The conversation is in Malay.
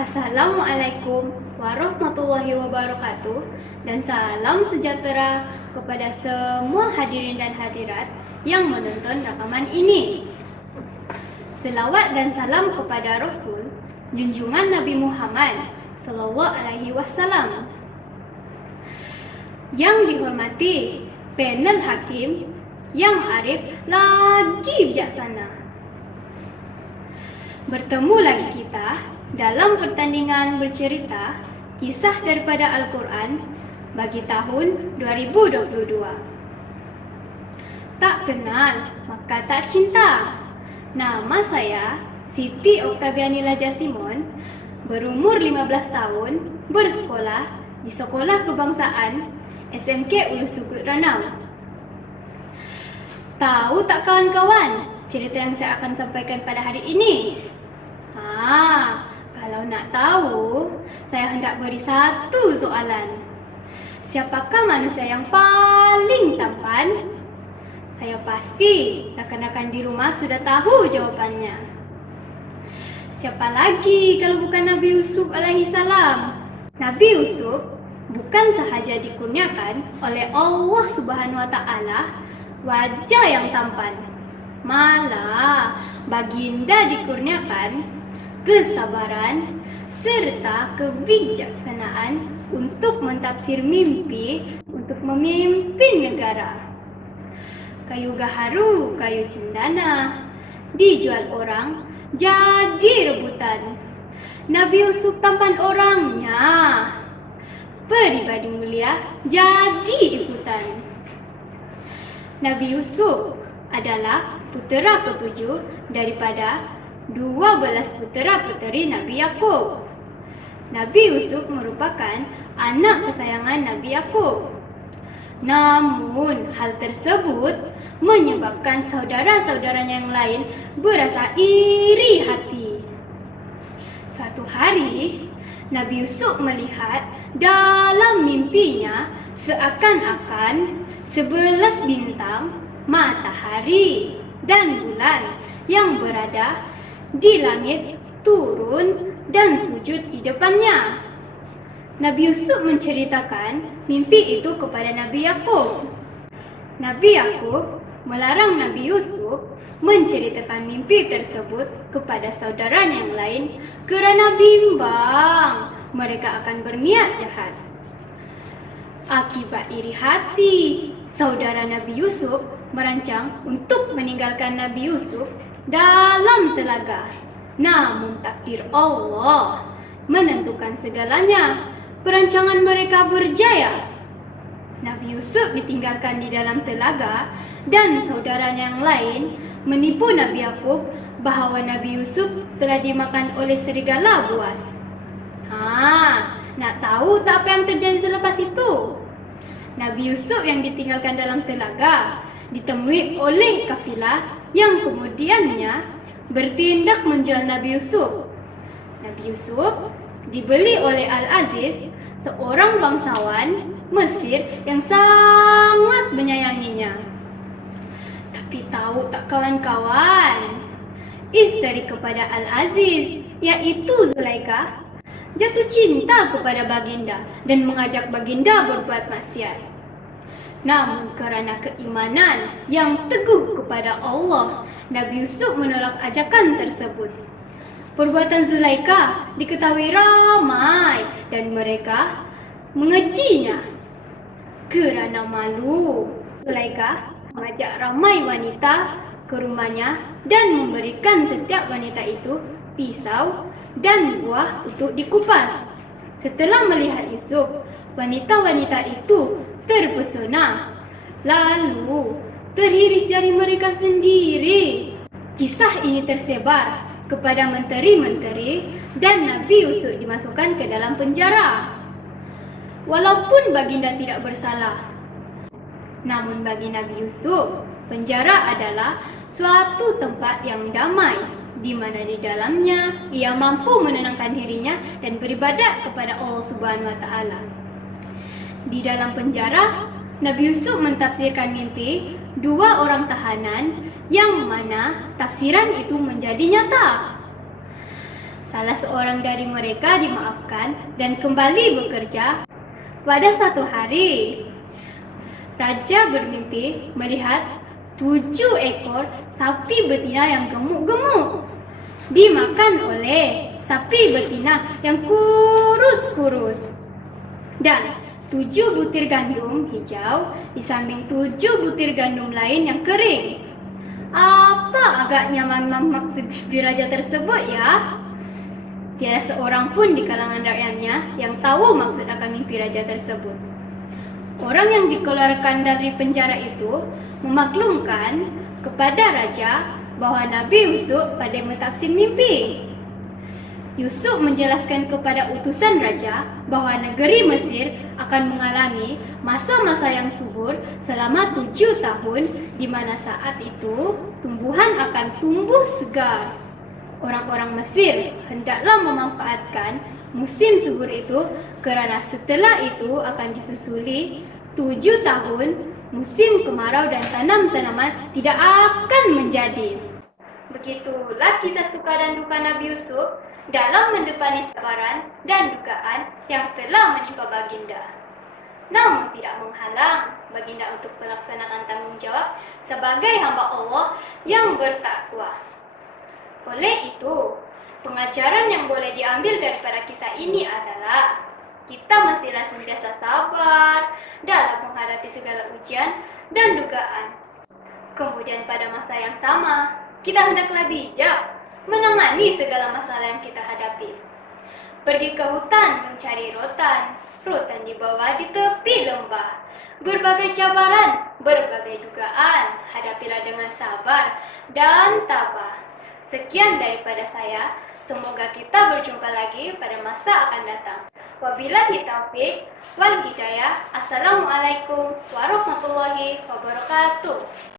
Assalamualaikum warahmatullahi wabarakatuh, dan salam sejahtera kepada semua hadirin dan hadirat yang menonton rakaman ini. Selawat dan salam kepada Rasul junjungan Nabi Muhammad sallallahu alaihi wasallam. Yang dihormati panel hakim yang arif lagi bijaksana. Bertemu lagi kita dalam pertandingan bercerita kisah daripada Al-Quran bagi tahun 2022. Tak kenal maka tak cinta. Nama saya Siti Oktavianila Jasimon, berumur 15 tahun, bersekolah di Sekolah Kebangsaan SMK Ulu Sukut Ranau. Tahu tak kawan-kawan cerita yang saya akan sampaikan pada hari ini? Kalau nak tahu, saya hendak beri satu soalan. Siapakah manusia yang paling tampan? Saya pasti rakan-rakan di rumah sudah tahu jawapannya. Siapa lagi kalau bukan Nabi Yusuf alaihi salam? Nabi Yusuf bukan sahaja dikurniakan oleh Allah Subhanahu wa taala wajah yang tampan, malah baginda dikurniakan kesabaran serta kebijaksanaan untuk mentafsir mimpi untuk memimpin negara. Kayu gaharu, kayu cendana dijual orang jadi rebutan. Nabi Yusuf tampan orangnya, pribadi mulia jadi ikutan. Nabi Yusuf adalah putera ketujuh daripada 12 putera-puteri Nabi Yakub. Nabi Yusuf merupakan anak kesayangan Nabi Yakub. Namun hal tersebut menyebabkan saudara-saudaranya yang lain berasa iri hati. Suatu hari, Nabi Yusuf melihat dalam mimpinya seakan-akan 11 bintang, matahari dan bulan yang berada di langit turun dan sujud di depannya. Nabi Yusuf menceritakan mimpi itu kepada Nabi Yakub. Nabi Yakub melarang Nabi Yusuf menceritakan mimpi tersebut kepada saudaranya yang lain kerana bimbang mereka akan berniat jahat. Akibat iri hati, saudara Nabi Yusuf merancang untuk meninggalkan Nabi Yusuf dalam telaga. Namun takdir Allah menentukan segalanya. Perancangan mereka berjaya. Nabi Yusuf ditinggalkan di dalam telaga dan saudaranya yang lain menipu Nabi Yakub bahawa Nabi Yusuf telah dimakan oleh serigala buas. Nak tahu tak apa yang terjadi selepas itu? Nabi Yusuf yang ditinggalkan dalam telaga ditemui oleh kafilah yang kemudiannya bertindak menjual Nabi Yusuf. Nabi Yusuf dibeli oleh Al-Aziz, seorang bangsawan Mesir yang sangat menyayanginya. Tapi tahu tak kawan-kawan, isteri kepada Al-Aziz, yaitu Zulaikha, jatuh cinta kepada baginda dan mengajak baginda berbuat maksiat. Namun kerana keimanan yang teguh kepada Allah, Nabi Yusuf menolak ajakan tersebut. Perbuatan Zulaikha diketahui ramai dan mereka mengejinya. Kerana malu, Zulaikha mengajak ramai wanita ke rumahnya dan memberikan setiap wanita itu pisau dan buah untuk dikupas. Setelah melihat Yusuf, wanita-wanita itu terpesona, lalu terhiris jari mereka sendiri. Kisah ini tersebar kepada menteri-menteri dan Nabi Yusuf dimasukkan ke dalam penjara. Walaupun baginda tidak bersalah, namun bagi Nabi Yusuf, penjara adalah suatu tempat yang damai, di mana di dalamnya ia mampu menenangkan dirinya dan beribadat kepada Allah Subhanahu wa taala. Di dalam penjara, Nabi Yusuf mentafsirkan mimpi 2 orang tahanan yang mana tafsiran itu menjadi nyata. Salah seorang dari mereka dimaafkan dan kembali bekerja. Pada satu hari, raja bermimpi melihat 7 ekor sapi betina yang gemuk-gemuk dimakan oleh sapi betina yang kurus-kurus. Dan 7 butir gandum hijau di samping 7 butir gandum lain yang kering. Apa agaknya maksud mimpi raja tersebut ya? Tiada seorang pun di kalangan rakyatnya yang tahu maksud akan mimpi raja tersebut. Orang yang dikeluarkan dari penjara itu memaklumkan kepada raja bahwa Nabi Yusuf pada mentafsir mimpi. Yusuf menjelaskan kepada utusan raja bahwa negeri Mesir akan mengalami masa-masa yang subur selama 7 tahun, di mana saat itu tumbuhan akan tumbuh segar. Orang-orang Mesir hendaklah memanfaatkan musim subur itu, kerana setelah itu akan disusuli 7 tahun musim kemarau dan tanam-tanaman tidak akan menjadi. Begitulah kisah suka dan duka Nabi Yusuf dalam mendepani sabaran dan dugaan yang telah menimpa baginda. Namun tidak menghalang baginda untuk pelaksanaan tanggung jawab sebagai hamba Allah yang bertakwa. Oleh itu, pengajaran yang boleh diambil daripada kisah ini adalah kita mestilah sentiasa sabar dalam menghadapi segala ujian dan dugaan. Kemudian pada masa yang sama, kita hendaklah bijak menangani segala masalah yang kita hadapi. Pergi ke hutan mencari rotan, rotan dibawa di tepi lembah. Berbagai cabaran, berbagai dugaan, hadapilah dengan sabar dan tabah. Sekian daripada saya, semoga kita berjumpa lagi pada masa akan datang. Wabillahi taufiq wal hidayah. Assalamualaikum warahmatullahi wabarakatuh.